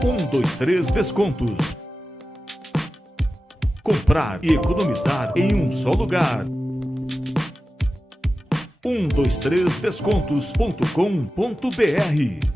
123 Descontos. Comprar e economizar em um só lugar. 123descontos.com.br.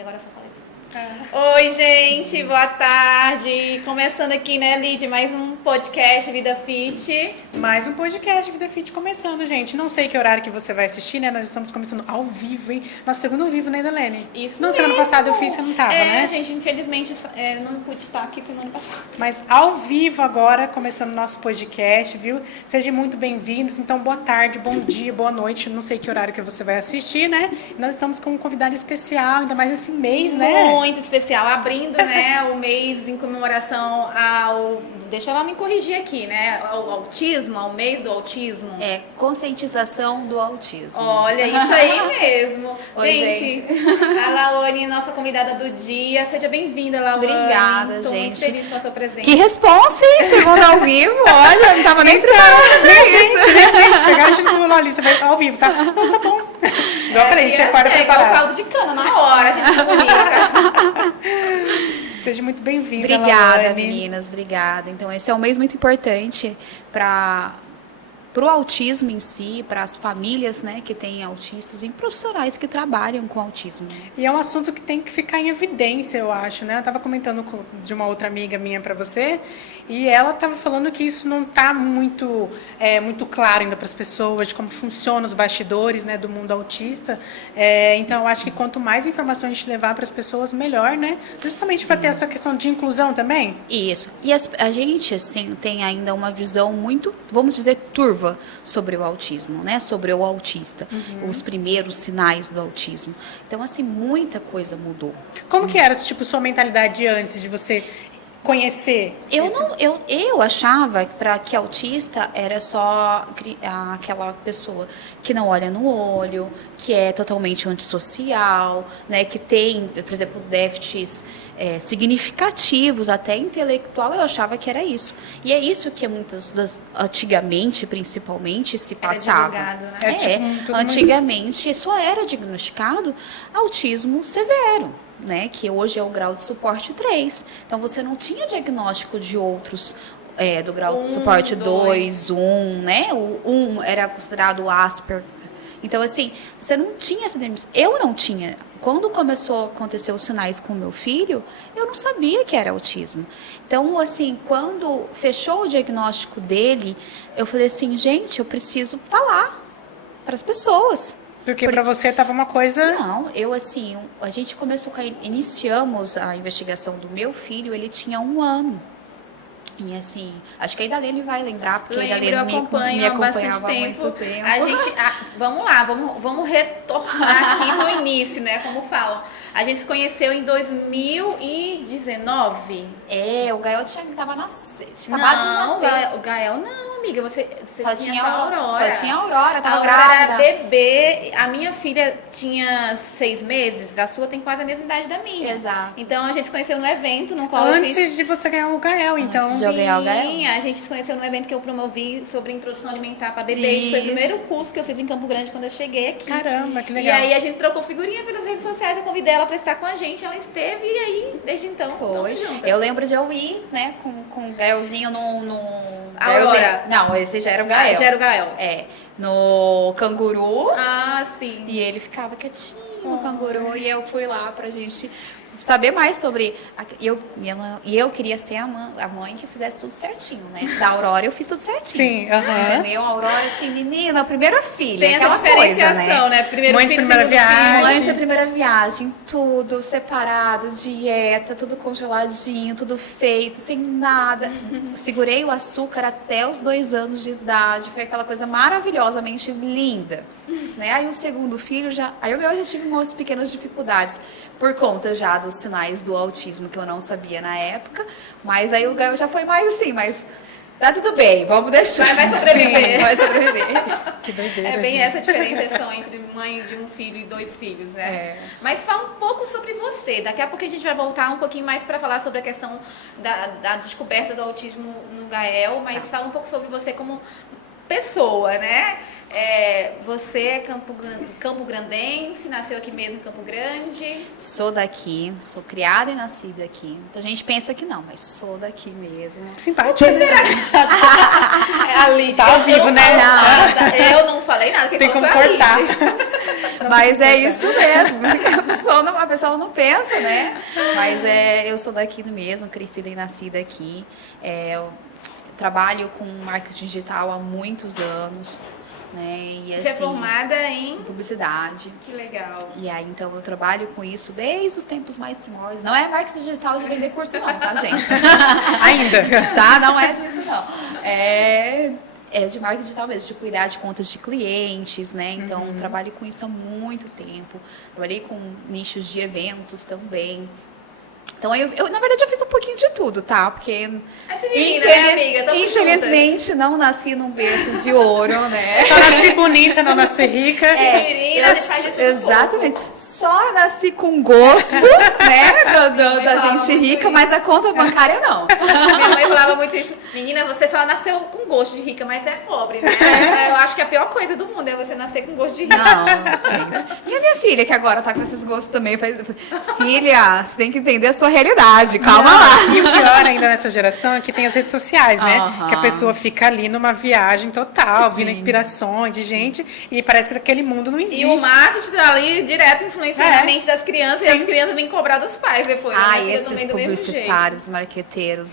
Agora só fala isso. Oi, gente, boa tarde. Começando aqui, né, Lid, mais um podcast Vida Fit. Mais um podcast Vida Fit começando, gente. Não sei que horário que você vai assistir, né? Nós estamos começando ao vivo, hein? Nosso segundo ao vivo, né, Helene? Isso não, mesmo. Semana passada eu fiz, você não tava, né? Gente, infelizmente não pude estar aqui semana passada. Mas ao vivo agora, começando o nosso podcast, viu? Sejam muito bem-vindos. Então, boa tarde, bom dia, boa noite. Não sei que horário que você vai assistir, né? Nós estamos com um convidado especial, ainda mais esse mês, né? Muito especial, abrindo, né, o mês em comemoração ao... Deixa ela me corrigir aqui, né? Ao autismo, ao mês do autismo. Conscientização do autismo. Olha, isso aí mesmo. Oi, gente. A Laone, nossa convidada do dia. Seja bem-vinda, Laone. Obrigada, Tô gente. muito feliz com a sua presença. Que responsa, hein? Segundo ao vivo. Olha, não tava nem preparada pra isso. Gente, pegar a gente no ali, você vai ao vivo, tá? Não, tá bom. Igual eu falei, a gente acorda preparado. É o caldo de cana na hora, a gente comunica. Seja muito bem-vinda, Obrigada, Laone. meninas, obrigada. Então, esse é um mês muito importante para o autismo em si, para as famílias, né, que têm autistas e profissionais que trabalham com autismo. E é um assunto que tem que ficar em evidência, eu acho, né? Eu estava comentando de uma outra amiga minha para você, e ela estava falando que isso não está muito claro ainda para as pessoas, de como funcionam os bastidores, né, do mundo autista. Então, eu acho que quanto mais informação a gente levar para as pessoas, melhor, né? Justamente para ter essa questão de inclusão também. Isso. E a gente, assim, tem ainda uma visão muito, vamos dizer, turva sobre o autismo, né? Sobre o autista. Os primeiros sinais do autismo. Então, assim, muita coisa mudou. Como que era, tipo, sua mentalidade antes de você conhecer? Eu achava que autista era só aquela pessoa que não olha no olho, que é totalmente antissocial, né, que tem, por exemplo, déficits significativos, até intelectual. Eu achava que era isso. E é isso que antigamente, principalmente, se passava. Era divulgado, né? Antigamente só era diagnosticado autismo severo, né, que hoje é o grau de suporte 3. Então, você não tinha diagnóstico de outros, do grau de suporte 2, 1, né? O 1 era considerado Asperger. Então, assim, você não tinha essa diagnóstico. Eu não tinha. Quando começou a acontecer os sinais com o meu filho, eu não sabia que era autismo. Então, assim, quando fechou o diagnóstico dele, eu falei assim, gente, eu preciso falar para as pessoas. Porque para você estava uma coisa... Não, a gente iniciamos a investigação do meu filho, ele tinha 1 ano. E assim, acho que a Idalene vai lembrar, porque a Idalene me acompanhava há muito tempo. A gente, vamos lá, vamos retornar aqui no início, né, como falam. A gente se conheceu em 2019. O Gael tava nascendo, acabado de nascer. O Gael não, amiga, você só tinha a Aurora. Só tinha a Aurora, tava grávida. Era grávida. bebê, a minha filha tinha 6 meses, a sua tem quase a mesma idade da minha. Exato. Então a gente se conheceu no evento no qual Antes de você ganhar o Gael, então. Antes de eu ganhar o Gael. A gente se conheceu no evento que eu promovi sobre introdução alimentar para bebês. Foi o primeiro curso que eu fiz em Campo Grande quando eu cheguei aqui. Caramba, que legal. E aí a gente trocou figurinha pelas redes sociais, eu convidei ela para estar com a gente, ela esteve e aí, desde então, Foi. estamos juntas. Eu lembro de eu ir, né, com o Gaelzinho Aurora. Não, esse já era o Gael. Já era o Gael. É. No canguru. Ah, sim. E ele ficava quietinho no canguru. E eu fui lá pra gente saber mais sobre. E eu queria ser a mãe que fizesse tudo certinho, né? Da Aurora eu fiz tudo certinho. Sim, aham. Entendeu? A Aurora, assim, menina, a primeira filha. Tem essa aquela coisa, diferenciação, né? Primeiro Mãe de filho, primeira segundo viagem. filho. Mãe de primeira viagem, tudo separado, dieta, tudo congeladinho, tudo feito, sem nada. Segurei o açúcar até os 2 anos de idade, foi aquela coisa maravilhosamente linda. Né? Aí o segundo filho aí eu já tive umas pequenas dificuldades por conta já dos sinais do autismo que eu não sabia na época, mas aí o Gael já foi mais assim, mas tá tudo bem, vamos deixar. Vai sobreviver. Sim, vai sobreviver. Que doideira. É bem gente. essa diferenciação entre mãe de um filho e 2 filhos, né? É. Mas fala um pouco sobre você. Daqui a pouco a gente vai voltar um pouquinho mais para falar sobre a questão da descoberta do autismo no Gael, mas fala um pouco sobre você como pessoa, né? Você é campograndense, nasceu aqui mesmo em Campo Grande. Sou daqui, sou criada e nascida aqui. Muita gente pensa que não, mas sou daqui mesmo. Simpática, né? A Lídia. Tá ao vivo, né? Eu não falei nada. Quem Tem falou como foi a cortar. Lídia. Mas é isso mesmo. A pessoa não pensa, né? Mas eu sou daqui mesmo, crescida e nascida aqui. Eu trabalho com marketing digital há muitos anos. Né? E, Você é assim, formada em publicidade. Que legal. E aí, então, eu trabalho com isso desde os tempos mais primórdios. Não é marketing digital de vender curso, não, tá, gente? Ainda. Tá? Não é disso, não. É de marketing digital mesmo, de cuidar de contas de clientes, né? Então, trabalho com isso há muito tempo. Trabalhei com nichos de eventos também. Então, eu na verdade, eu fiz um pouquinho de tudo, tá? Porque, Essa menina, né, amiga? Tamo infelizmente, não nasci num berço de ouro, né? Só nasci bonita, não nasci rica. menina, eu- você faz de tudo exatamente. Só nasci com gosto, né? Da falava gente muito rica, isso. mas a conta bancária não. Minha mãe falava muito isso. Menina, você só nasceu com gosto de rica, mas é pobre, né? Eu acho que a pior coisa do mundo é você nascer com gosto de rica. Não, gente. E a minha filha, que agora tá com esses gostos também, filha, você tem que entender a sua realidade, calma lá. E o pior ainda nessa geração é que tem as redes sociais, né? Aham. Que a pessoa fica ali numa viagem total, Sim. vendo inspirações de gente e parece que aquele mundo não existe. E o marketing tá ali direto influenciando É. a mente das crianças e Sim. as crianças vêm cobrar dos pais depois. né? Ai, Minha filha esses também do mesmo publicitários, marqueteiros.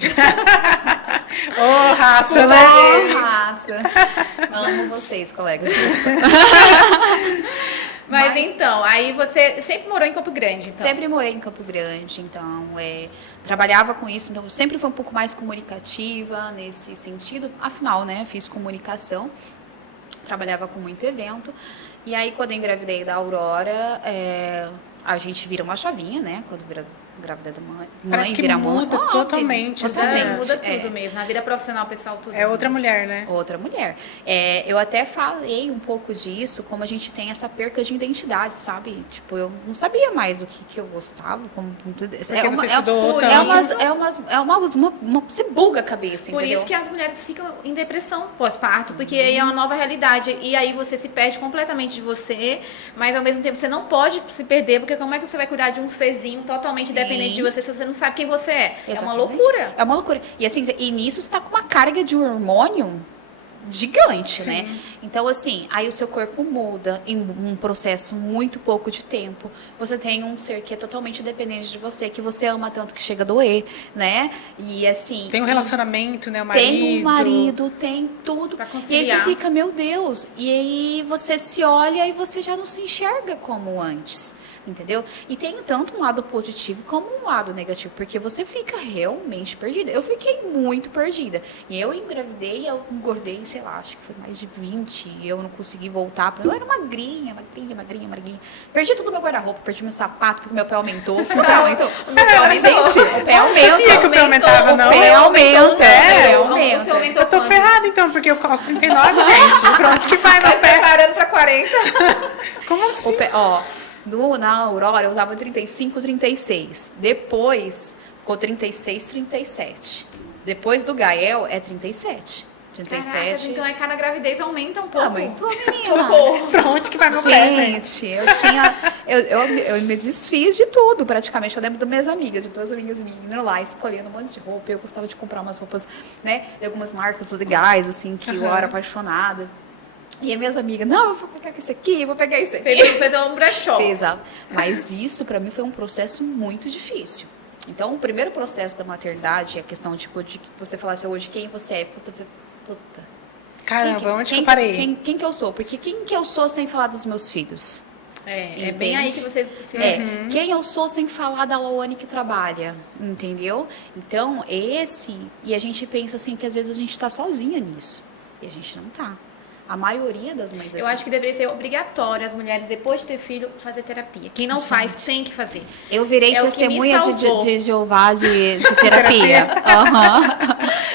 Ô, raça, né? Ô, raça. Amo vocês, colegas. Mas então, aí você sempre morou em Campo Grande, então? Sempre morei em Campo Grande, então trabalhava com isso, então sempre fui um pouco mais comunicativa nesse sentido. Afinal, né, fiz comunicação, trabalhava com muito evento. E aí, quando eu engravidei da Aurora, a gente vira uma chavinha, né? Quando vira grávida da mãe, Parece que vira muda mãe. totalmente, Totalmente. Muda tudo mesmo. Na vida profissional, pessoal, tudo. É outra mulher, né? Outra mulher. Eu até falei um pouco disso, como a gente tem essa perca de identidade, sabe? Tipo, eu não sabia mais do que eu gostava. Porque você estudou tanto. você buga a cabeça, Por entendeu? isso que as mulheres ficam em depressão pós-parto, porque aí é uma nova realidade. E aí você se perde completamente de você, mas ao mesmo tempo você não pode se perder, porque como é que você vai cuidar de um serzinho totalmente Sim. dependente de você se você não sabe quem você é? É uma Exatamente. loucura. É uma loucura. E assim, e nisso você tá com uma carga de hormônio gigante, né? Então, assim, aí o seu corpo muda em um processo muito pouco de tempo. Você tem um ser que é totalmente dependente de você, que você ama tanto que chega a doer, né? E assim... Tem um relacionamento, né? O marido. Tem um marido, tem tudo. Pra E aí conciliar. você fica, meu Deus. E aí você se olha e você já não se enxerga como antes. Entendeu? E tem tanto um lado positivo como um lado negativo, porque você fica realmente perdida. Eu fiquei muito perdida. E eu engravidei, eu engordei, sei lá, acho que foi mais de 20, e eu não consegui voltar. Eu era magrinha. Perdi todo o meu guarda-roupa, perdi meu sapato, porque meu pé aumentou. Seu pé aumentou? O meu pé aumentou. Gente, o pé Eu não sabia que o pé aumentava, não. O pé aumenta. Você aumenta. aumentou Eu tô quanto? ferrada então, porque eu calço 39, gente. Pra onde que vai Vai meu pé? preparando pra 40. Como assim? O pé, na Aurora eu usava 35, 36. Depois ficou 36, 37. Depois do Gael é 37. Caracas, 37. então cada gravidez aumenta um pouco. Aumentou, menina. Socorro. Pra onde que vai meu pé, gente? Gente, eu me desfiz de tudo, praticamente. Eu lembro das minhas amigas, de duas amigas minhas, indo lá, escolhendo um monte de roupa. Eu gostava de comprar umas roupas, né, de algumas marcas legais, assim, que eu era apaixonada. E as minhas amigas, não, eu vou pegar esse aqui, vou pegar esse aqui. Fez um brechó. Mas isso, pra mim, foi um processo muito difícil. Então, o primeiro processo da maternidade é a questão, tipo, de você falar assim, hoje, quem você é? Puta. Caramba, onde que eu parei? Quem que eu sou? Porque quem que eu sou sem falar dos meus filhos? É bem aí que você... Quem eu sou sem falar da Lawane que trabalha, entendeu? Então, e a gente pensa assim, que às vezes a gente tá sozinha nisso. E a gente não tá. A maioria das mães... Eu acho que deveria ser obrigatório as mulheres, depois de ter filho, fazer terapia. Quem não faz, tem que fazer. Eu virei É o que me testemunha salvou. de Jeová de terapia.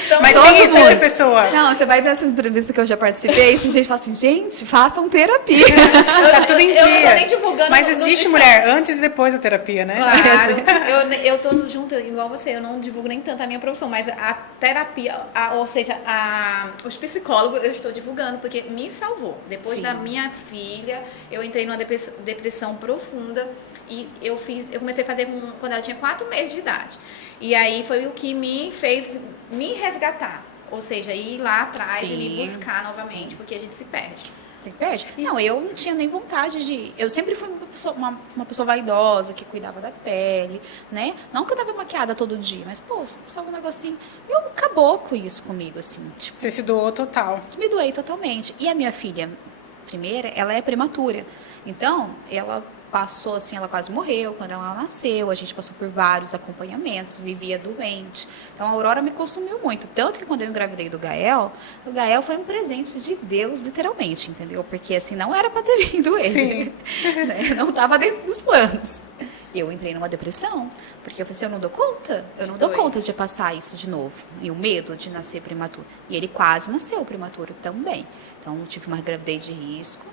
Então, Mas todo quem é essa mundo. pessoa? Não, você vai nessas entrevistas que eu já participei, e a gente fala assim, gente, façam terapia. Tá tudo em eu não tô dia. nem divulgando Mas nutrição. existe mulher antes e depois da terapia, né? Claro, eu tô junto, igual você, eu não divulgo nem tanto a minha profissão, mas a terapia, ou seja, os psicólogos eu estou divulgando, porque me salvou. Depois Sim. da minha filha, eu entrei numa depressão profunda e eu comecei a fazer quando ela tinha 4 meses de idade. E aí foi o que me fez me resgatar, ou seja, ir lá atrás e me buscar novamente, porque a gente se perde. Você perde? Não, eu não tinha nem vontade de... Eu sempre fui uma pessoa vaidosa, que cuidava da pele, né? Não que eu tava maquiada todo dia, mas, pô, só um negocinho... Eu acabou com isso comigo, assim, tipo... Você se doou total. Me doei totalmente. E a minha filha, primeira, ela é prematura. Então, ela passou, assim, ela quase morreu quando ela nasceu. A gente passou por vários acompanhamentos, vivia doente. Então, a Aurora me consumiu muito. Tanto que quando eu engravidei do Gael, o Gael foi um presente de Deus, literalmente, entendeu? Porque, assim, não era pra ter vindo ele. Sim. Né? Não tava dentro dos planos. Eu entrei numa depressão, porque eu falei assim, eu não dou conta. Eu não dou conta de passar isso de novo. E o medo de nascer prematuro. E ele quase nasceu prematuro também. Então, eu tive uma gravidez de risco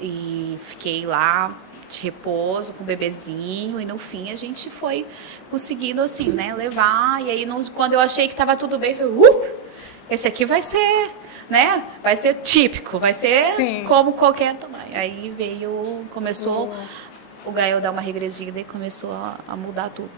e fiquei lá de repouso com o bebezinho. E no fim, a gente foi conseguindo, assim, né, levar. E aí, quando eu achei que estava tudo bem, eu falei, esse aqui vai ser, né, vai ser típico. Vai ser Sim. como qualquer tamanho. Aí começou... O Gael dar uma regredida e começou a mudar tudo.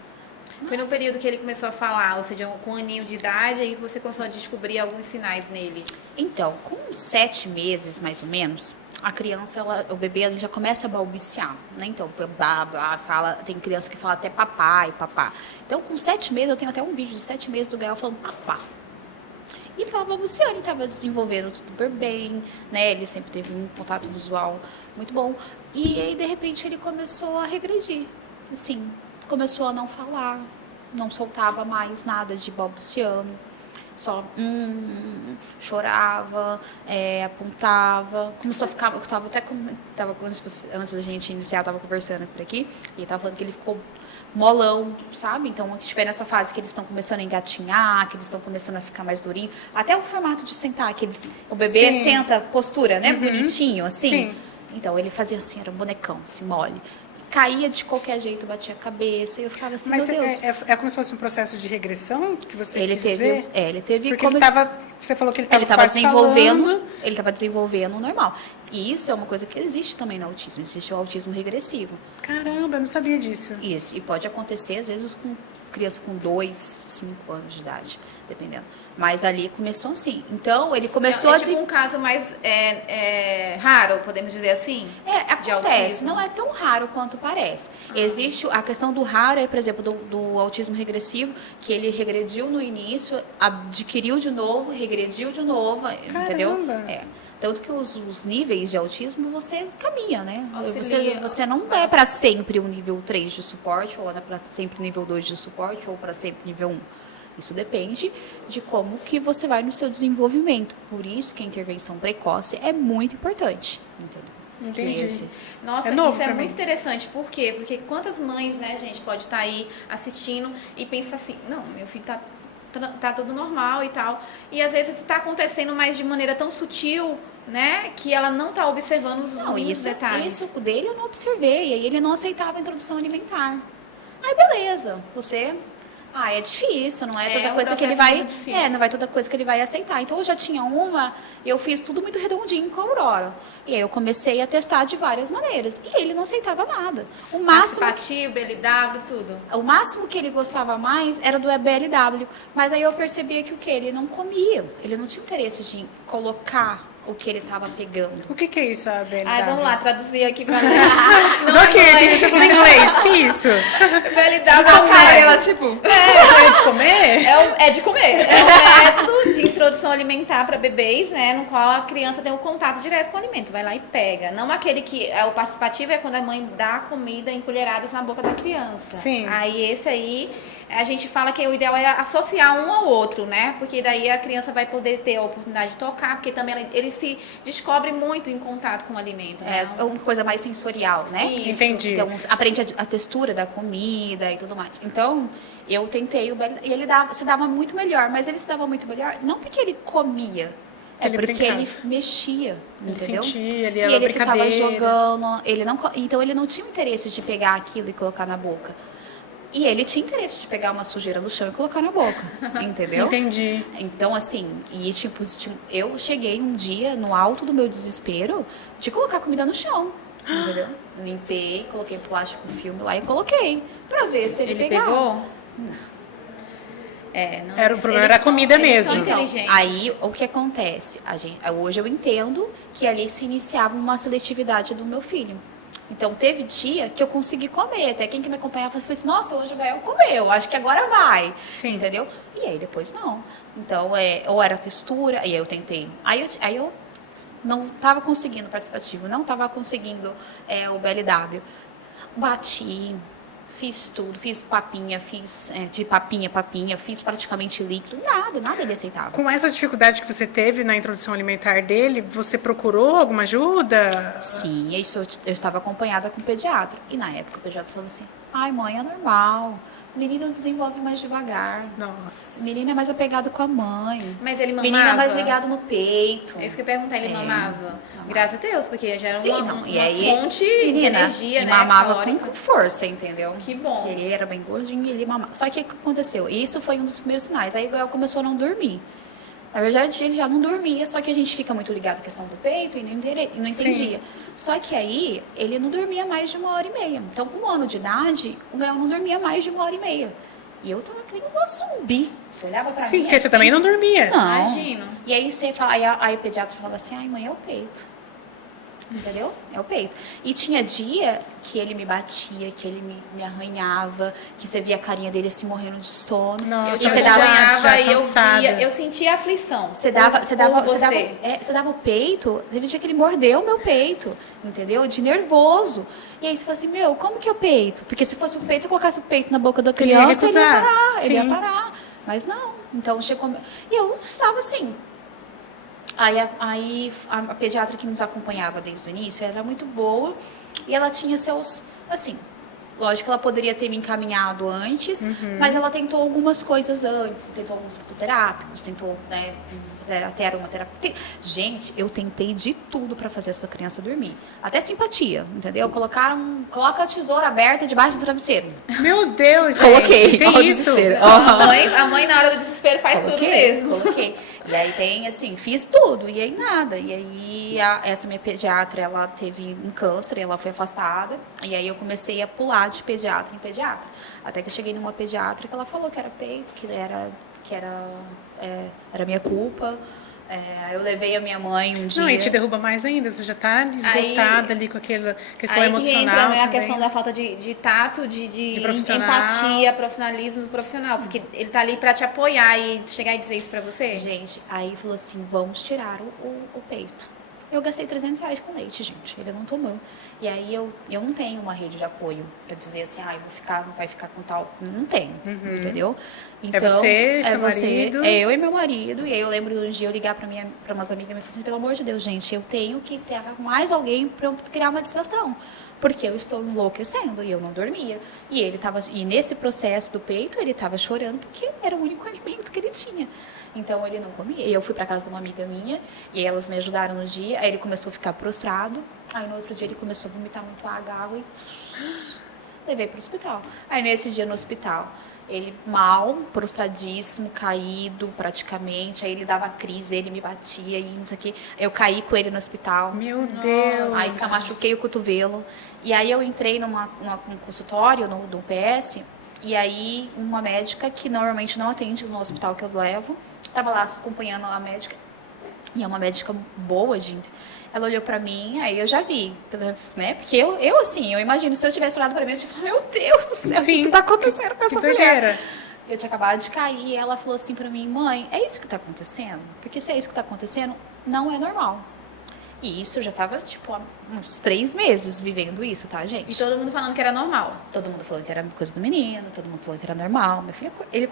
Foi no período que ele começou a falar, ou seja, com 1 aninho de idade, aí você começou a descobrir alguns sinais nele. Então, com 7 meses, mais ou menos, a criança, o bebê ele já começa a balbuciar, né? Então, blá, blá, fala, tem criança que fala até papai, papá. Então, com 7 meses, eu tenho até um vídeo de 7 meses do Gael falando papá. E ele estava balbuciando, ele estava desenvolvendo tudo super bem, né? Ele sempre teve um contato visual muito bom. E aí, de repente, ele começou a regredir, assim, começou a não falar, não soltava mais nada de balbuciando, só chorava, apontava, começou a ficar, eu estava até, antes da gente iniciar, eu estava conversando por aqui, e ele estava falando que ele ficou molão, sabe? Então, tipo, é nessa fase que eles estão começando a engatinhar, que eles estão começando a ficar mais durinho, até o formato de sentar, que o bebê Sim. senta, postura, né, bonitinho, assim. Sim. Então, ele fazia assim, era um bonecão, assim, mole. Caía de qualquer jeito, batia a cabeça, e eu ficava assim, Mas meu Deus. é como se fosse um processo de regressão que você Ele quis teve, dizer? ele teve Porque como ele tava, você falou que ele ele estava estava desenvolvendo, ele estava desenvolvendo o normal. E isso é uma coisa que existe também no autismo, existe o autismo regressivo. Caramba, eu não sabia disso. Isso, e pode acontecer às vezes com criança com 2, 5 anos de idade, dependendo. Mas ali começou assim. Então, ele começou É a tipo um caso mais raro, podemos dizer assim? De acontece, autismo. não é tão raro quanto parece. Existe a questão do raro, por exemplo, do autismo regressivo, que ele regrediu no início, adquiriu de novo, regrediu de novo, entendeu? Tanto que os níveis de autismo você caminha, né? Você não é para sempre o nível 3 de suporte, ou é para sempre nível 2 de suporte, ou para sempre nível 1. Isso depende de como que você vai no seu desenvolvimento. Por isso que a intervenção precoce é muito importante. Entendeu? Entendi. Nossa, novo isso é pra muito mim. interessante. Por quê? Porque quantas mães, né, gente, pode estar aí assistindo e pensa assim, não, meu filho tá tudo normal e tal. E às vezes está acontecendo, mas de maneira tão sutil, né, que ela não está observando os mínimos detalhes. Isso dele eu não observei. E aí ele não aceitava a introdução alimentar. Aí beleza, você Ah, é difícil, não é É toda um coisa que ele processo vai. muito difícil. Não vai toda coisa que ele vai aceitar. Então eu já tinha uma, eu fiz tudo muito redondinho com a Aurora. E aí eu comecei a testar de várias maneiras. E ele não aceitava nada. Participativo, BLW, tudo. O máximo que ele gostava mais era do BLW. Mas aí eu percebia que o que? Ele não comia. Ele não tinha interesse de colocar o que ele estava pegando. O que é isso, a BLW? Ai, vamos lá, traduzir aqui pra Não, ok, eu tô falando inglês. Que isso? BLW, a cara dela, tipo... É de comer? É de comer. É um método de introdução alimentar para bebês, né? No qual a criança tem um contato direto com o alimento. Vai lá e pega. Não aquele que é o participativo, é quando a mãe dá a comida em colheradas na boca da criança. Sim. Aí esse aí, a gente fala que o ideal é associar um ao outro, né? Porque daí a criança vai poder ter a oportunidade de tocar, porque também ele se descobre muito em contato com o alimento, né? É uma coisa mais sensorial, né? Isso. Entendi. Então, aprende a textura da comida e tudo mais. Então, eu tentei o BLW, e ele se dava muito melhor, mas ele se dava muito melhor não porque ele comia, Ele porque brincava. ele mexia, Ele entendeu? sentia, ele E era ele ficava brincadeira. jogando, então ele não tinha interesse de pegar aquilo e colocar na boca. E ele tinha interesse de pegar uma sujeira do chão e colocar na boca, entendeu? Entendi. Então, assim, eu cheguei um dia no alto do meu desespero de colocar comida no chão, entendeu? Limpei, coloquei plástico filme lá e coloquei pra ver se ele pegava. pegou? Não, Era o problema, era a comida eles são mesmo. Então, inteligentes. aí o que acontece? Hoje eu entendo que ali se iniciava uma seletividade do meu filho. Então teve dia que eu consegui comer. Até quem que me acompanhava falou assim, nossa, hoje o Gael comeu, acho que agora vai. Sim. Entendeu? E aí depois não. Então, ou era textura, e aí eu tentei. Aí eu não estava conseguindo participativo, não estava conseguindo o BLW. Bati. Fiz tudo, fiz papinha, de papinha, fiz praticamente líquido, nada ele aceitava. Com essa dificuldade que você teve na introdução alimentar dele, você procurou alguma ajuda? Sim, eu estava acompanhada com o pediatra. E na época o pediatra falou assim, ai mãe, é normal, o menino desenvolve mais devagar, Nossa. o menino é mais apegado com a mãe, Mas ele o mamava? menino é mais ligado no peito. É isso que eu ia perguntar, ele mamava? Graças a Deus, porque já era Sim, uma não. E aí, fonte de menina, energia, e né? mamava calórica. com força, entendeu? Que bom. Ele era bem gordinho e ele mamava. Só que o que aconteceu? E isso foi um dos primeiros sinais. Aí o Gael começou a não dormir. Na verdade, ele já não dormia, só que a gente fica muito ligado à questão do peito e não entendia. Só que aí, ele não dormia mais de 1h30. Então, com 1 ano de idade, o Gael não dormia mais de 1h30. E eu tava que nem uma zumbi. Você olhava pra mim Sim, porque você assim, também não dormia. Não. Imagino. E aí você fala, aí o pediatra falava assim, ai mãe, é o peito. Entendeu? É o peito. E tinha dia que ele me batia, que ele me arranhava, que você via a carinha dele assim morrendo de sono. Nossa, e você eu dava, já e eu cansada. via, eu sentia aflição. você dava você. você dava o peito, teve dia que ele mordeu o meu peito, entendeu? De nervoso. E aí você fala assim, meu, como que é o peito? Porque se fosse o peito, se eu colocasse o peito na boca da Ele ia criança, ele ia recusar. parar, ele ia Sim. parar. Mas não. Então chegou. E eu estava assim. Aí a pediatra que nos acompanhava desde o início, ela era muito boa e ela tinha seus, assim, lógico que ela poderia ter me encaminhado antes, mas ela tentou algumas coisas antes, tentou alguns fitoterápicos, tentou, né, até aromaterapia. Gente, eu tentei de tudo pra fazer essa criança dormir. Até simpatia, entendeu? Coloca a tesoura aberta debaixo do travesseiro. Meu Deus, gente. Coloquei, Tem ao isso. desespero. A mãe, na hora do desespero, faz tudo mesmo. Coloquei. E aí tem, assim, fiz tudo, e aí nada. E aí essa minha pediatra, ela teve um câncer, ela foi afastada. E aí eu comecei a pular de pediatra em pediatra. Até que eu cheguei numa pediatra que ela falou que era peito, que era minha culpa. Eu levei a minha mãe um dia. Não, e te derruba mais ainda. Você já tá esgotada ali com aquela questão Aí emocional. que entra, né, a também. questão da falta de tato, de profissional. empatia, profissionalismo do profissional. Porque ele tá ali pra te apoiar e chegar e dizer isso pra você. Gente, aí falou assim, vamos tirar o peito. Eu gastei R$300 com leite, gente. Ele não tomou. E aí eu não tenho uma rede de apoio pra dizer assim, vai ficar com tal. Não tenho, entendeu? Então, você, seu marido. É eu e meu marido. E aí eu lembro um dia eu ligar pra umas amigas e me falar assim, pelo amor de Deus, gente, eu tenho que ter mais alguém pra eu criar uma distração. Porque eu estou enlouquecendo e eu não dormia. E nesse processo do peito, ele tava chorando porque era o único alimento que ele tinha. Então ele não comia. E eu fui pra casa de uma amiga minha e elas me ajudaram no dia. Aí ele começou a ficar prostrado. Aí no outro dia ele começou a vomitar muito água e Levei pro hospital. Aí nesse dia no hospital, ele mal, prostradíssimo, caído praticamente. Aí ele dava crise, ele me batia e não sei o quê. Eu caí com ele no hospital. Meu Deus. Aí machuquei o cotovelo. E aí eu entrei num consultório, do PS, e aí uma médica que normalmente não atende no hospital que eu levo, tava lá acompanhando a médica. E é uma médica boa, gente. Ela olhou pra mim, aí eu já vi, né? Porque eu assim, eu imagino, se eu tivesse olhado pra mim, eu tinha falado, meu Deus do céu, Sim, o que tá acontecendo com essa mulher? doideira. Eu tinha acabado de cair e ela falou assim pra mim, mãe, é isso que tá acontecendo? Porque se é isso que tá acontecendo, não é normal. E isso eu já tava, tipo, há uns 3 meses vivendo isso, tá, gente? E todo mundo falando que era normal. Todo mundo falando que era coisa do menino, todo mundo falando que era normal. Meu filho, ele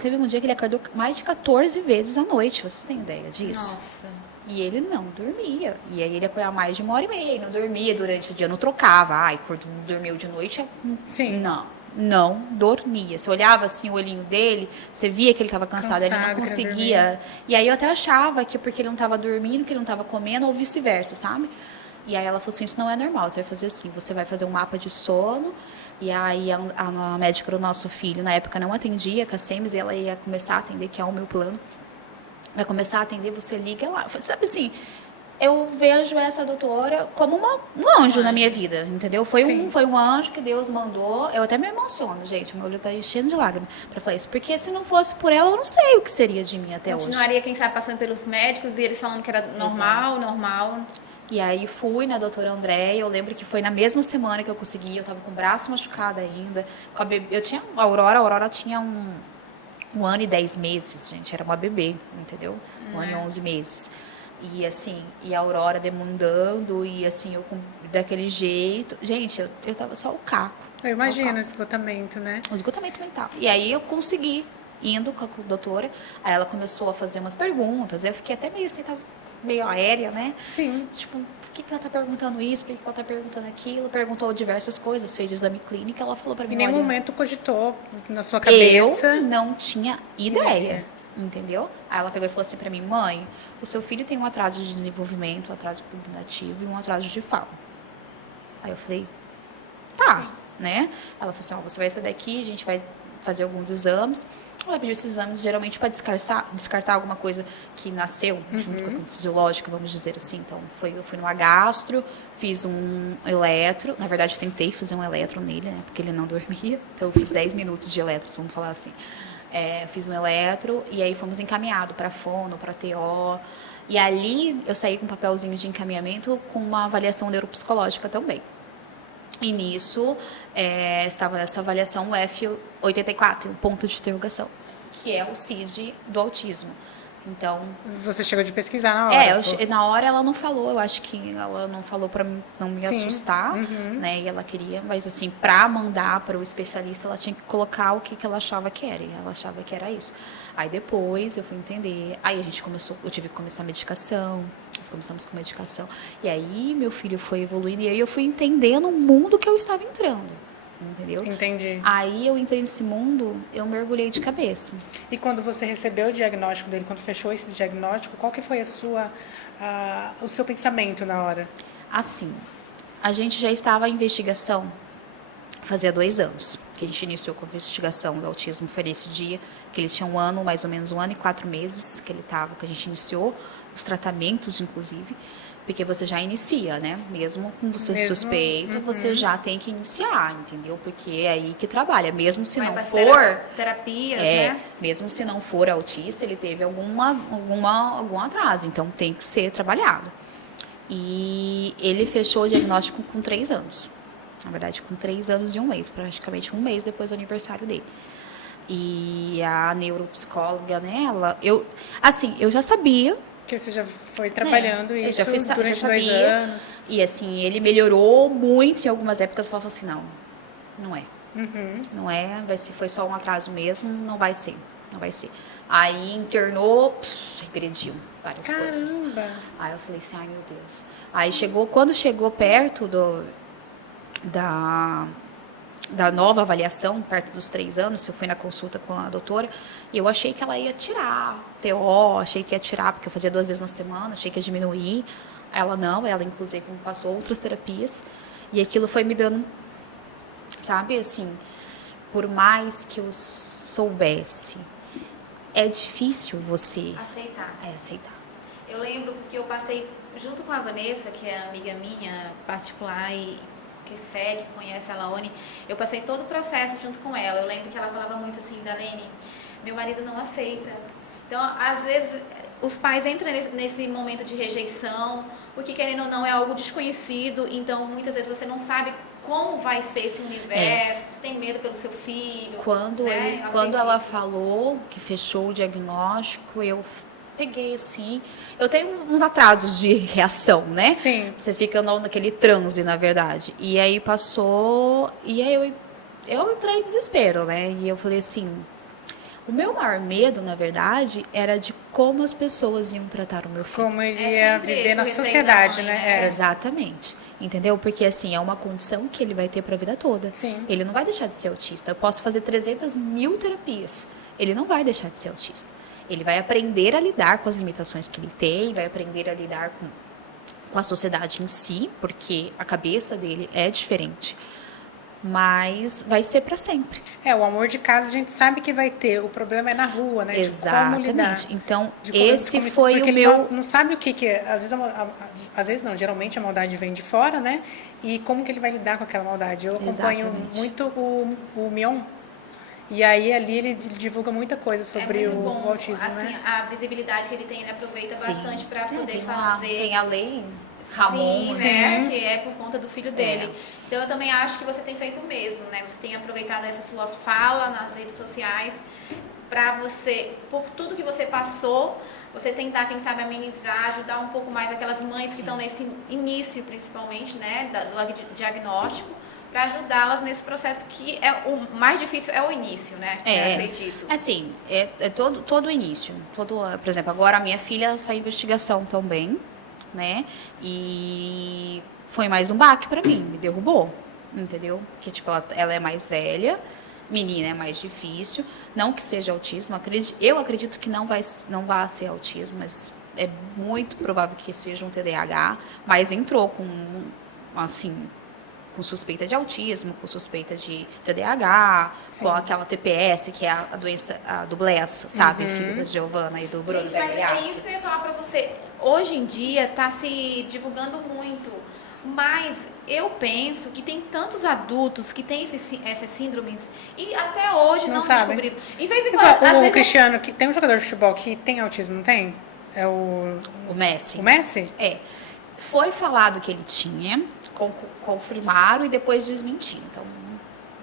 teve um dia que ele acordou mais de 14 vezes à noite, vocês têm ideia disso? Nossa. E ele não dormia. E aí ele acordava mais de 1h30 e não dormia durante o dia, não trocava. Ai, quando dormiu de noite, Sim. Não dormia. Você olhava assim o olhinho dele, você via que ele estava cansado, ele Cansado, não querendo conseguia. E aí eu até achava que porque ele não estava dormindo, que ele não estava comendo, ou vice-versa, sabe? E aí ela falou assim, isso não é normal, você vai fazer assim, você vai fazer um mapa de sono. E aí a médica do nosso filho, na época, não atendia, com a SEMES, e ela ia começar a atender, que é o meu plano. Vai começar a atender, você liga lá. Sabe assim, eu vejo essa doutora como um anjo na minha vida, entendeu? Foi um anjo que Deus mandou. Eu até me emociono, gente. Meu olho tá enchendo de lágrimas pra falar isso. Porque se não fosse por ela, eu não sei o que seria de mim até hoje. Continuaria, quem sabe, passando pelos médicos e eles falando que era normal. E aí fui na doutora Andréia, eu lembro que foi na mesma semana que eu consegui, eu tava com o braço machucado ainda. Com a bebê, eu tinha a Aurora tinha um ano e 10 meses, gente, era uma bebê, entendeu? 1 ano e 11 meses. E assim, e a Aurora demandando, e assim, eu daquele jeito. Gente, eu tava só o caco. Eu imagino esse esgotamento, né? Um esgotamento mental. E aí eu consegui, indo com a doutora, aí ela começou a fazer umas perguntas, eu fiquei até meio assim, tava meio aérea, né? Sim. Tipo, por que ela tá perguntando isso? Por que ela tá perguntando aquilo? Perguntou diversas coisas, fez exame clínico, ela falou pra mim, Em nenhum olha, momento cogitou na sua cabeça. eu não tinha ideia, entendeu? Aí ela pegou e falou assim pra mim, mãe, o seu filho tem um atraso de desenvolvimento, um atraso cognitivo e um atraso de fala. Aí eu falei, tá, né? Ela falou assim, ó, você vai sair daqui, a gente vai fazer alguns exames. Ela pediu esses exames geralmente para descartar alguma coisa que nasceu junto com a fisiológica, vamos dizer assim. Então, eu fui numa gastro, fiz um eletro. Na verdade, eu tentei fazer um eletro nele, né? Porque ele não dormia. Então, eu fiz 10 minutos de eletro, vamos falar assim. Fiz um eletro e aí fomos encaminhados para fono, para TO. E ali, eu saí com um papelzinho de encaminhamento com uma avaliação neuropsicológica também. E nisso, estava nessa avaliação o F84, um ponto de interrogação, que é o CID do autismo. Então... Você chegou de pesquisar na hora? Na hora ela não falou, eu acho que ela não falou para não me assustar, né? E ela queria, mas assim, para mandar para o especialista, ela tinha que colocar o que ela achava que era, e ela achava que era isso. Aí depois eu fui entender, aí eu tive que começar a medicação, nós começamos com medicação, e aí meu filho foi evoluindo, e aí eu fui entendendo o mundo que eu estava entrando, entendeu? Entendi. Aí eu entrei nesse mundo, eu mergulhei de cabeça. E quando você recebeu o diagnóstico dele, quando fechou esse diagnóstico, qual que foi o seu pensamento na hora? Assim, a gente já estava em investigação fazia 2 anos, que a gente iniciou com a investigação do autismo, foi nesse dia, que ele tinha mais ou menos 1 ano e 4 meses que a gente iniciou, os tratamentos, inclusive, porque você já inicia, né? Mesmo com você suspeita, você já tem que iniciar, entendeu? Porque é aí que trabalha, mesmo se não for... Terapias, né? Mesmo se não for autista, ele teve algum atraso, então tem que ser trabalhado. E ele fechou o diagnóstico com 3 anos. Na verdade, com 3 anos e 1 mês, praticamente 1 mês depois do aniversário dele. E a neuropsicóloga, né, eu já sabia. Que você já foi trabalhando isso durante 2 anos. E assim, ele melhorou muito em algumas épocas. Eu falava assim, não é. Não é, foi só um atraso mesmo, não vai ser. Aí internou, regrediu várias coisas. Aí eu falei assim, ai meu Deus. Aí quando chegou perto da nova avaliação, perto dos 3 anos, eu fui na consulta com a doutora, e eu achei que ela ia tirar TO, achei que ia tirar, porque eu fazia 2 vezes na semana, achei que ia diminuir. Ela inclusive me passou outras terapias, e aquilo foi me dando, sabe? Assim, por mais que eu soubesse, é difícil você Aceitar. aceitar. Eu lembro porque eu passei junto com a Vanessa, que é amiga minha particular e que segue, conhece a Laone, eu passei todo o processo junto com ela. Eu lembro que ela falava muito assim, Darlene, meu marido não aceita. Então, às vezes, os pais entram nesse momento de rejeição, porque querendo ou não é algo desconhecido, então muitas vezes você não sabe como vai ser esse universo, você tem medo pelo seu filho. Quando, né? Eu quando ela acredito. falou que fechou o diagnóstico, eu peguei assim. Eu tenho uns atrasos de reação, né? Sim. Você fica naquele transe, na verdade. E aí passou. E aí eu entrei em desespero, né? E eu falei assim. O meu maior medo, na verdade, era de como as pessoas iam tratar o meu filho. Como ele É ia sempre viver esse na receio da sociedade, mãe, né? né? É. Exatamente. Entendeu? Porque, assim, é uma condição que ele vai ter pra vida toda. Sim. Ele não vai deixar de ser autista. Eu posso fazer 300 mil terapias. Ele não vai deixar de ser autista. Ele vai aprender a lidar com as limitações que ele tem, vai aprender a lidar com a sociedade em si, porque a cabeça dele é diferente. Mas vai ser pra sempre. O amor de casa a gente sabe que vai ter. O problema é na rua, né? De como lidar. Exatamente. Então, De como- esse como- foi porque o ele meu... não sabe o que é. Às vezes, às vezes não, geralmente a maldade vem de fora, né? E como que ele vai lidar com aquela maldade? Eu acompanho Exatamente. muito o Mion. E aí ali ele divulga muita coisa sobre é muito o bom, autismo, assim, né? a visibilidade que ele tem, ele aproveita Sim. bastante para poder tem fazer. tem a lei Ramon, Sim, né? né? Que é por conta do filho dele. Então eu também acho que você tem feito o mesmo, né? Você tem aproveitado essa sua fala nas redes sociais para você, por tudo que você passou, você tentar, quem sabe, amenizar, ajudar um pouco mais aquelas mães que estão nesse início, principalmente, né? Do diagnóstico, para ajudá-las nesse processo que é o mais difícil é o início, né? Eu acredito. Assim, é todo o início. Por exemplo, agora a minha filha está em investigação também, né? E foi mais um baque pra mim, me derrubou, entendeu? Porque, tipo, ela é mais velha, menina é mais difícil. Não que seja autismo, eu acredito que não vai ser autismo, mas é muito provável que seja um TDAH, mas entrou com, assim, com suspeita de autismo, com suspeita de TDAH, Sim. com aquela TPS, que é a doença do Bless, sabe? Filho da Giovana e do Bruno Gente, mas é Gagliasso. isso que eu ia falar pra você. Hoje em dia tá se divulgando muito, mas eu penso que tem tantos adultos que têm essas síndromes e até hoje não sabem. descobriram. Em vez em quando, às O vezes Cristiano, que tem um jogador de futebol que tem autismo, não tem? É o Messi. Messi? Foi falado que ele tinha, confirmaram e depois desmentiram. Então,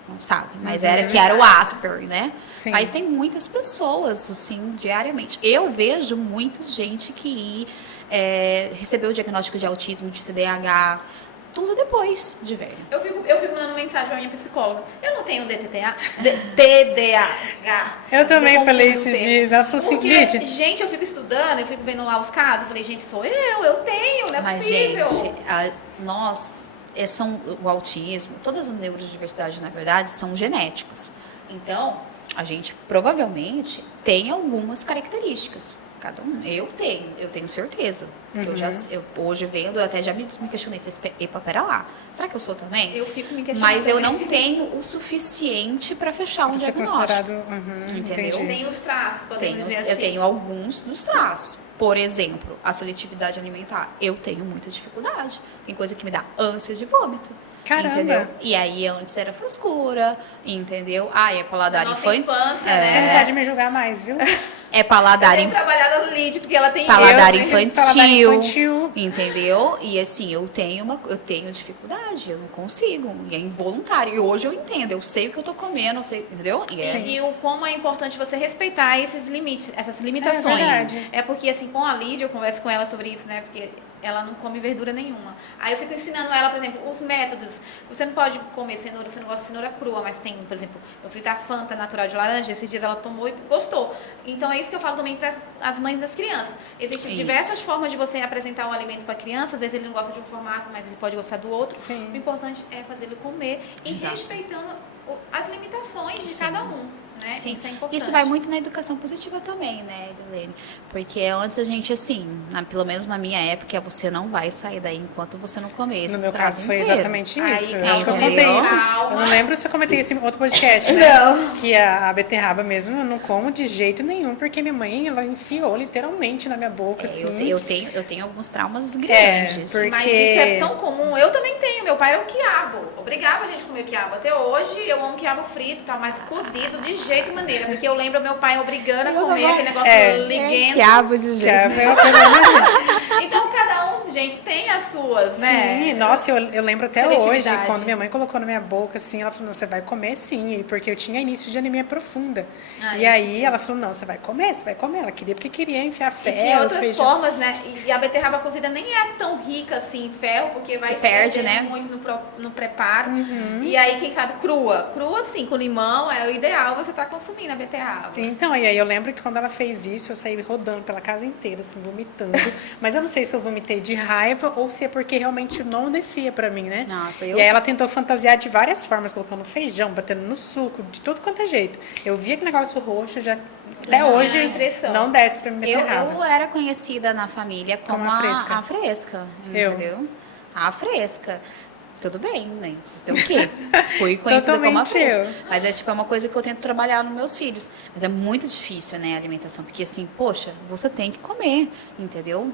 não sabe. Mas era o Asper, né? Sim. Mas tem muitas pessoas, assim, diariamente. Eu vejo muita gente que recebeu o diagnóstico de autismo, de TDAH, tudo depois de velho. eu fico mandando mensagem pra minha psicóloga. Eu não tenho TDAH. Eu também confundo falei o esses termo. dias. Ela falou o Porque, seguinte. gente, eu fico estudando, eu fico vendo lá os casos. Eu falei, gente, sou eu tenho, não é Mas, possível. gente, o autismo, todas as neurodiversidades, na verdade, são genéticas. Então, a gente provavelmente tem algumas características. Cada um. Eu tenho certeza. Porque hoje vendo, eu até já me questionei, epa, pera lá. Será que eu sou também? Eu fico me questionando. Mas eu também. não tenho o suficiente para fechar um Pra ser diagnóstico. considerado. Entendeu? Entendi. Tem os traços, podemos dizer assim. Eu tenho alguns dos traços. Por exemplo, a seletividade alimentar. Eu tenho muita dificuldade. Tem coisa que me dá ânsia de vômito. Caramba. Entendeu? E aí antes era frescura, entendeu? É paladar Da nossa infantil. infância, Você não né? pode me julgar mais, viu? É paladar Eu tenho infantil. trabalhado a Lid, porque ela tem Paladar eu, infantil. Entendeu? E assim, eu tenho dificuldade, eu não consigo. E é involuntário. E hoje eu entendo, eu sei o que eu tô comendo, eu sei, entendeu? E E o como é importante você respeitar esses limites, essas limitações. verdade. É porque, assim, com a Lídia, eu converso com ela sobre isso, né? Porque ela não come verdura nenhuma. Aí eu fico ensinando ela, por exemplo, os métodos. Você não pode comer cenoura, você não gosta de cenoura crua, mas tem, por exemplo, eu fiz a Fanta natural de laranja, esses dias ela tomou e gostou. Então é isso que eu falo também para as mães das crianças. Existem Isso. diversas formas de você apresentar um alimento para a criança, às vezes ele não gosta de um formato, mas ele pode gostar do outro. Sim. O importante é fazer ele comer e Exato. respeitando as limitações de cada um. né? Sim. Isso é importante. Isso vai muito na educação positiva também, né, Edilene? Porque antes a gente, assim, pelo menos na minha época, você não vai sair daí enquanto você não comer esse No meu prato caso foi inteiro. exatamente Aí, isso. calma, Acho que eu entendeu? contei isso. Calma. Eu não lembro se eu comentei isso em outro podcast, né? Não. Que a beterraba mesmo eu não como de jeito nenhum, porque minha mãe, ela enfiou literalmente na minha boca, assim. Eu tenho alguns traumas grandes. porque- Mas isso é tão comum. Eu também tenho. Meu pai era o quiabo. Obrigava a gente a comer o quiabo. Até hoje eu amo quiabo frito e tal, mas cozido de jeito e maneira. Porque eu lembro meu pai obrigando a comer aquele negócio liguento. Quiabo de jeito. Que foi uma coisa muito- Então cada um, gente, tem as suas, né? Sim, nossa, eu lembro até hoje, Seletividade. quando minha mãe colocou na minha boca, assim, ela falou, não, você vai comer sim, e porque eu tinha início de anemia profunda. E aí ela falou, não, você vai comer. Ela queria, porque queria enfiar E ferro, tinha outras feijão. formas, né? E a beterraba cozida nem é tão rica assim em ferro, porque vai se Perde, perder né? muito no preparo. E aí, quem sabe, crua. Crua, assim, com limão, é o ideal você tá consumindo a beterraba. Então, e aí eu lembro que quando ela fez isso, eu saí rodando pela casa inteira, assim, vomitando. Mas eu não sei se eu vomitei de raiva ou se é porque realmente não descia pra mim, né? Nossa, E aí ela tentou fantasiar de várias formas, colocando feijão, batendo no suco, de tudo quanto é jeito. Eu vi aquele negócio roxo, já até tinha hoje a impressão. não desce pra mim beterraba. Eu era conhecida na família como Como a fresca. a fresca, Eu. entendeu? A fresca. Tudo bem, né? Fazer o quê? Fui conhecida como a Totalmente fresca. eu. Mas é tipo é uma coisa que eu tento trabalhar nos meus filhos. Mas é muito difícil, né, a alimentação. Porque assim, poxa, você tem que comer, entendeu?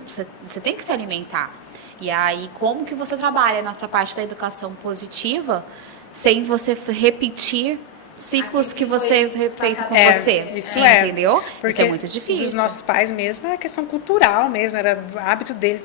Você tem que se alimentar. E aí, como que você trabalha nessa parte da educação positiva sem você repetir ciclos Aquilo que que você foi feito com passado. você? Isso é. Entendeu? Porque Isso é muito difícil. dos nossos pais mesmo é questão cultural mesmo, era do hábito deles,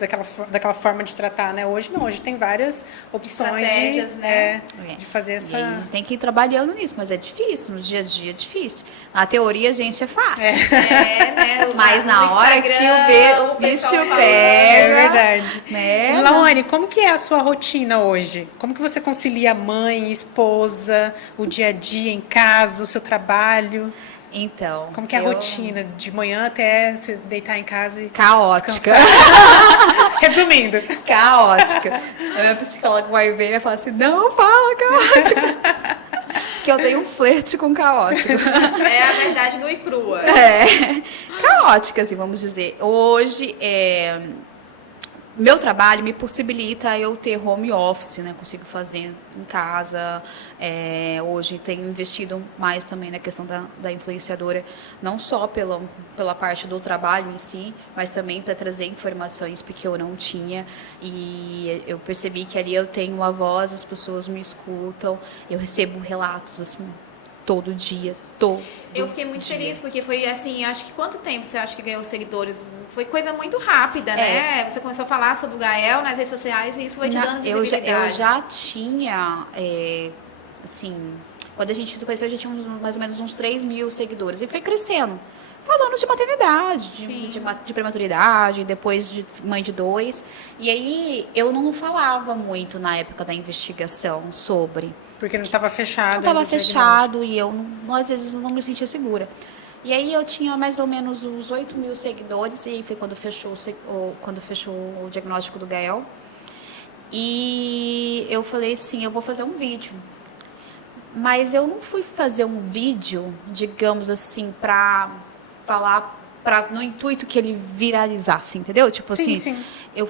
daquela forma de tratar, né? Hoje não, hoje tem várias opções Estratégias, né? de fazer E essa... aí a gente tem que ir trabalhando nisso, mas é difícil, no dia a dia é difícil. Na teoria, gente, é fácil. É, né? Mas na No hora que Instagram, o pessoal bicho falando. É pega, verdade. né? Laone, como que é a sua rotina hoje? Como que você concilia mãe, esposa, o dia a dia em casa, o seu trabalho? Então, Como que é a rotina? De manhã até você deitar em casa e Caótica. descansar? Resumindo. Caótica. A minha psicóloga vai ver e vai falar assim, não fala caótica. Que eu tenho um flerte com caótico. É a verdade nua e crua. É, caótica, assim, vamos dizer. Hoje, meu trabalho me possibilita eu ter home office, né? Consigo fazer em casa. Hoje tenho investido mais também na questão da influenciadora, não só pela parte do trabalho em si, mas também para trazer informações porque eu não tinha. E eu percebi que ali eu tenho uma voz, as pessoas me escutam, eu recebo relatos assim todo dia, Eu fiquei muito feliz porque foi assim, acho que quanto tempo você acha que ganhou seguidores? Foi coisa muito rápida, né? Você começou a falar sobre o Gael nas redes sociais e isso foi te dando eu visibilidade. já tinha, assim, quando a gente se conheceu, a gente tinha mais ou menos uns 3 mil seguidores. E foi crescendo. Falando de maternidade, de prematuridade, depois de mãe de 2. E aí, eu não falava muito na época da investigação sobre. Porque não estava fechado. Não estava ainda o diagnóstico. fechado e eu, às vezes, não me sentia segura. E aí, eu tinha mais ou menos uns 8 mil seguidores, e aí foi quando fechou o diagnóstico do Gael. E eu falei assim, eu vou fazer um vídeo. Mas eu não fui fazer um vídeo, digamos assim, para falar no intuito que ele viralizasse, entendeu? Tipo Sim, assim, sim. eu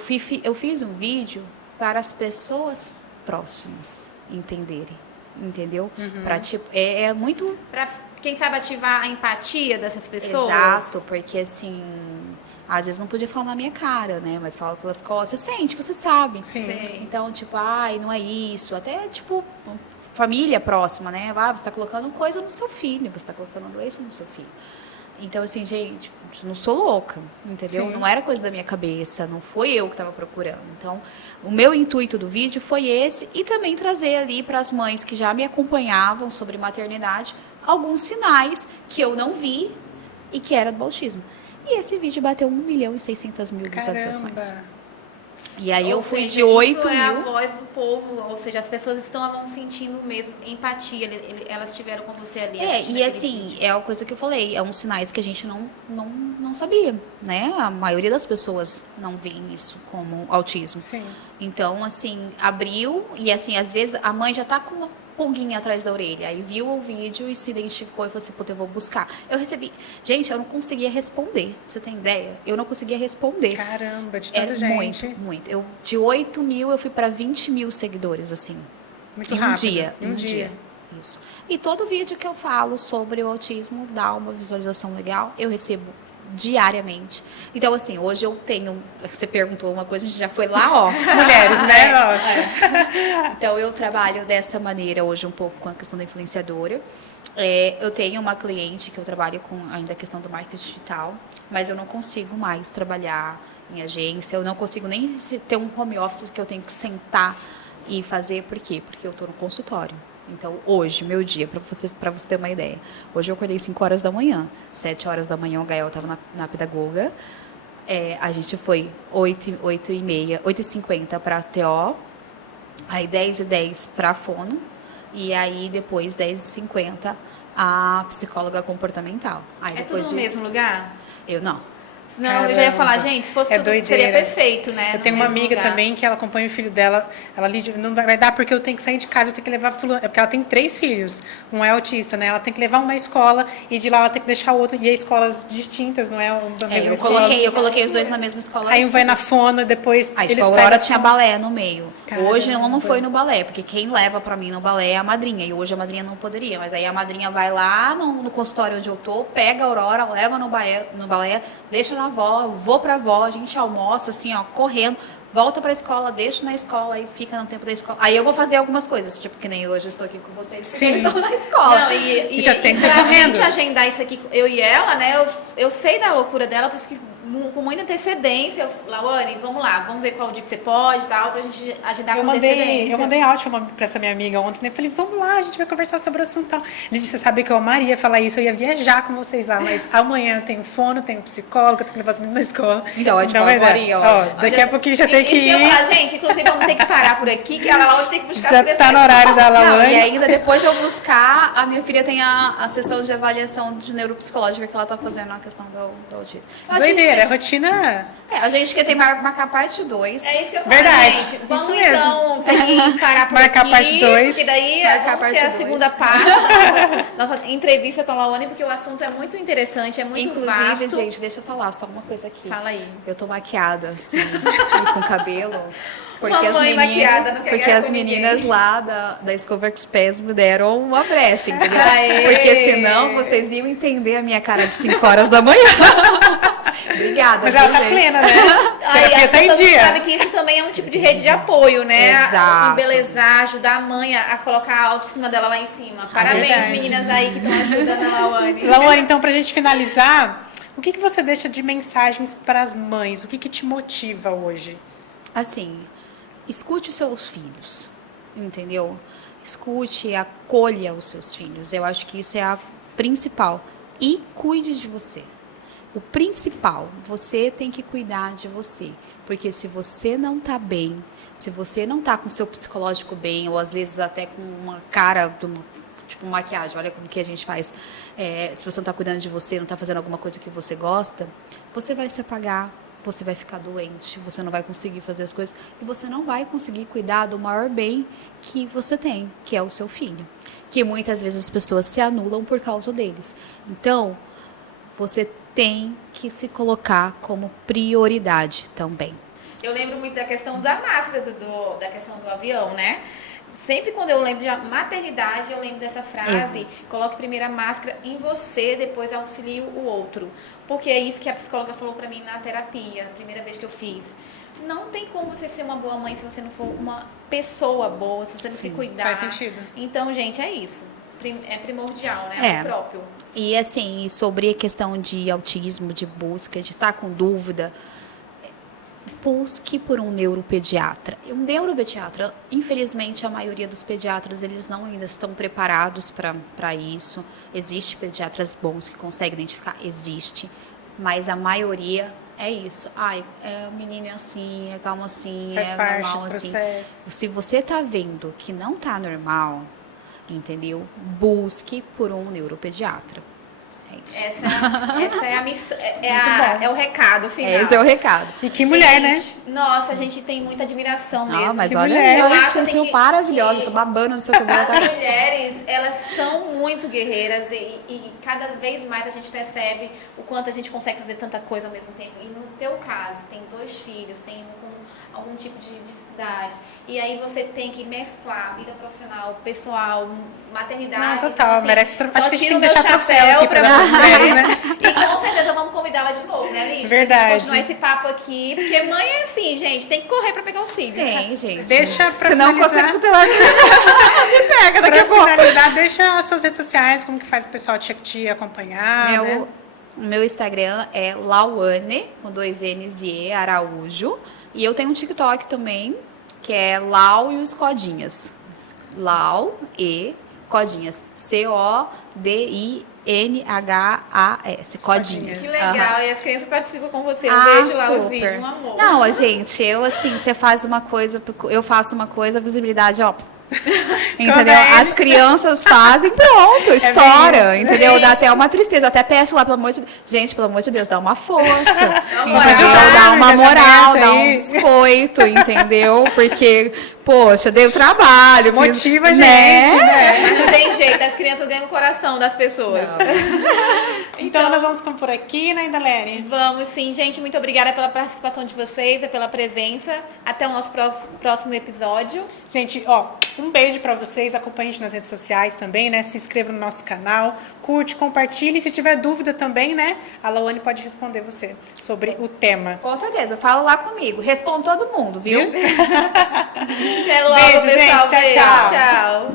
fiz um vídeo para as pessoas próximas entenderem, entendeu? Para tipo, é muito Pra, quem sabe, ativar a empatia dessas pessoas. exato, porque assim, às vezes não podia falar na minha cara, né? Mas fala pelas costas, você sente, você sabe. Sim. Sei. Então, tipo, ai, não é isso. Até, tipo, família próxima, né? Ah, você tá colocando coisa no seu filho, você tá colocando doença no seu filho. Então, assim, gente, não sou louca, entendeu? Sim. Não era coisa da minha cabeça, não foi eu que estava procurando. Então, o meu intuito do vídeo foi esse e também trazer ali para as mães que já me acompanhavam sobre maternidade alguns sinais que eu não vi e que era do autismo. E esse vídeo bateu 1.600.000 visualizações. Caramba. E aí Ou eu fui seja, de 8 isso mil. é a voz do povo, ou seja, as pessoas estão sentindo mesmo empatia, elas estiveram com você ali. assistindo E aquele assim, vídeo. é a coisa que eu falei, é uns sinais que a gente não sabia, né? A maioria das pessoas não veem isso como autismo. Sim. Então, assim, abriu e assim, às vezes a mãe já tá com pulguinha atrás da orelha. Aí viu o vídeo e se identificou e falou assim, puta, eu vou buscar. Eu recebi... Gente, eu não conseguia responder. Você tem ideia? Eu não conseguia responder. Caramba, de tanta Muito, gente. muito. De 8 mil, eu fui para 20 mil seguidores, assim. Muito em um rápido. dia. Em um dia. Isso. E todo vídeo que eu falo sobre o autismo dá uma visualização legal. Eu recebo diariamente. Então, assim, hoje eu tenho... Você perguntou uma coisa, a gente já foi lá, ó. Mulheres, né? Nossa. Então, eu trabalho dessa maneira hoje um pouco com a questão da influenciadora. Eu tenho uma cliente que eu trabalho com ainda a questão do marketing digital, mas eu não consigo mais trabalhar em agência, eu não consigo nem ter um home office que eu tenho que sentar e fazer. Por quê? Porque eu estou no consultório. Então, hoje, meu dia, para você ter uma ideia, hoje eu acordei 5 horas da manhã, 7 horas da manhã o Gael estava na pedagoga, a gente foi 8h50 para a TO, aí 10h10 para a fono, e aí depois 10h50 a psicóloga comportamental. Aí, É depois tudo no mesmo lugar? Eu não. Senão eu já ia falar, Caramba. gente, se fosse É tudo, doideira. seria perfeito, né? Eu no tenho uma mesmo amiga lugar. também que ela acompanha o filho dela. Ela não vai dar porque eu tenho que sair de casa, eu tenho que levar fulano. Porque ela tem 3 filhos. Um é autista, né? Ela tem que levar um na escola e de lá ela tem que deixar o outro. E é escolas distintas, não é da mesma escola. Eu coloquei os dois na mesma escola. Aí um vai na fono, depois Aí, eles tipo, a saem Aurora da tinha fono. balé no meio. Caramba. Hoje ela não foi no balé, porque quem leva pra mim no balé é a madrinha. E hoje a madrinha não poderia. Mas aí a madrinha vai lá no consultório onde eu tô, pega a Aurora, leva no balé, deixa na avó, vou pra avó, a gente almoça assim, ó, correndo. Volta pra escola, deixa na escola e fica no tempo da escola. Aí eu vou fazer algumas coisas, tipo, que nem hoje eu estou aqui com vocês, porque Sim. eles estão na escola. Não, e Já tem que ser pra correndo. gente agendar isso aqui, eu e ela, né? Eu sei da loucura dela, por isso que com muita antecedência, Lawane, vamos lá, vamos ver qual dia que você pode e tal, pra gente agendar com antecedência. Eu mandei áudio pra essa minha amiga ontem, né? Eu falei, vamos lá, a gente vai conversar sobre o assunto e tal. Gente, você sabe que eu amaria falar isso, eu ia viajar com vocês lá, mas amanhã eu tenho fono, tenho psicólogo, eu tenho que levar as meninas na escola. Então, tipo, vai dar. agora, ó. Daqui a pouquinho já tem que Isso que eu ia ir. falar, gente, inclusive vamos ter que parar por aqui, que a Lawane tem que buscar Já as crianças tá no na horário escola. da Não, Lawane. e ainda depois de eu buscar, a minha filha tem a sessão de avaliação de neuropsicológica que ela tá fazendo na questão do autismo. Eu acho que a gente Doideira, tem- rotina. a gente quer ter marcar parte 2. É isso que eu falo, Verdade, gente. Vamos isso mesmo. então ter que parar por Marcar aqui, parte 2. porque daí Marcar vamos parte ter a 2. segunda parte da nossa entrevista com a Lawane, porque o assunto é muito interessante, é muito Inclusive, vasto. gente, deixa eu falar só uma coisa aqui. Fala aí. Eu tô maquiada, assim, e com cabelo. Porque Mamãe as maquiada, não meninas, quer porque guerra as com meninas ninguém. lá da Discover Express me deram uma brecha, entendeu? Aê! Porque senão vocês iam entender a minha cara de 5 horas da manhã. Obrigada, Mas ela viu, tá gente? plena, né? Aí Terapia acho tá que em todo mundo dia. sabe que isso também é um tipo de rede de apoio, né? Exato. Embelezar, ajudar a mãe a colocar a autoestima dela lá em cima. Parabéns, verdade. meninas aí que estão ajudando a Lawane. Lawane, então, pra gente finalizar, o que você deixa de mensagens para as mães? O que te motiva hoje? Assim, escute os seus filhos, entendeu? Escute e acolha os seus filhos. Eu acho que isso é a principal. E cuide de você. O principal, você tem que cuidar de você. Porque se você não tá bem, se você não tá com o seu psicológico bem, ou às vezes até com uma cara, tipo maquiagem, olha como que a gente faz. Se você não tá cuidando de você, não tá fazendo alguma coisa que você gosta, você vai se apagar, você vai ficar doente, você não vai conseguir fazer as coisas e você não vai conseguir cuidar do maior bem que você tem, que é o seu filho. Que muitas vezes as pessoas se anulam por causa deles. Então, você tem que se colocar como prioridade também. Eu lembro muito da questão da máscara, da questão do avião, né? Sempre quando eu lembro de maternidade, eu lembro dessa frase, coloque primeiro a máscara em você, depois auxilie o outro. Porque é isso que a psicóloga falou pra mim na terapia, a primeira vez que eu fiz. Não tem como você ser uma boa mãe se você não for uma pessoa boa, se você não se cuidar. faz sentido. Então, gente, é isso. É primordial, né? É. É o próprio. E assim, sobre a questão de autismo, de busca, de estar com dúvida, busque por um neuropediatra. Um neuropediatra, infelizmente, a maioria dos pediatras, eles não ainda estão preparados para isso. Existem pediatras bons que conseguem identificar, existe, mas a maioria é isso. O menino é assim, é calmo assim, Faz é parte normal do assim. processo. Se você tá vendo que não tá normal, entendeu? Busque por um neuropediatra. Exatamente. Essa é a missão, Muito bom. é o recado final. Esse é o recado. E que mulher, né? Gente, Nossa, a gente tem muita admiração Não, mesmo. mas Que olha, mulher. Eu eu acho, acho assim, assim, que- maravilhosa, que- tô babando no seu cabelo. As Tá... mulheres, elas são muito guerreiras e cada vez mais a gente percebe o quanto a gente consegue fazer tanta coisa ao mesmo tempo. E no teu caso, tem 2 filhos, tem um com algum tipo de dificuldade. E aí você tem que mesclar vida profissional, pessoal, maternidade. Não, total, Então, assim, merece só Acho que a gente tiro tem o que meu deixar troféu chapéu aqui pra para as você. mulheres, né? E com certeza vamos convidá-la de novo, né, Lídia? Verdade. Pra gente continuar esse papo aqui. Porque mãe é assim, gente, tem que correr pra pegar os filhos. Tem, gente. Deixa pra Senão o finalizar. conselho tutelar me pega daqui a Pra pouco. finalizar, deixa as suas redes sociais, como que faz o pessoal te acompanhar, né? Meu Instagram é Lauane, com 2 N's e E, Araújo. E eu tenho um TikTok também, que é Lau e os Codinhas. Lau e Codinhas. CODINHAS. Codinhas. Que legal, e as crianças participam com você. Eu Ah, vejo lá os super. vídeos, um amor. Não, gente, eu assim, você faz uma coisa, eu faço uma coisa, a visibilidade, ó. Entendeu? é As crianças fazem, pronto, bem estoura, isso. entendeu? Dá Gente. até uma tristeza. Eu até peço lá, pelo amor de Deus. Gente, pelo amor de Deus, dá uma força. moral. Entendeu? Ajudar Dá no uma moral, engajamento dá um aí. biscoito, entendeu? Porque, poxa, dei o trabalho. Motiva a fiz, gente, né? Mas não tem jeito, as crianças ganham o coração das pessoas. Então nós vamos por aqui, né, Indalene? Vamos sim, gente. Muito obrigada pela participação de vocês e pela presença. Até o nosso próximo episódio. Gente, ó, um beijo pra vocês, acompanhe a gente nas redes sociais também, né? Se inscreva no nosso canal, curte, compartilhe. E se tiver dúvida também, né? A Lauane pode responder você sobre o tema. Com certeza, fala lá comigo. Respondo todo mundo, viu? Até logo, Beijo, gente. pessoal. Tchau, Beijo. tchau. Tchau.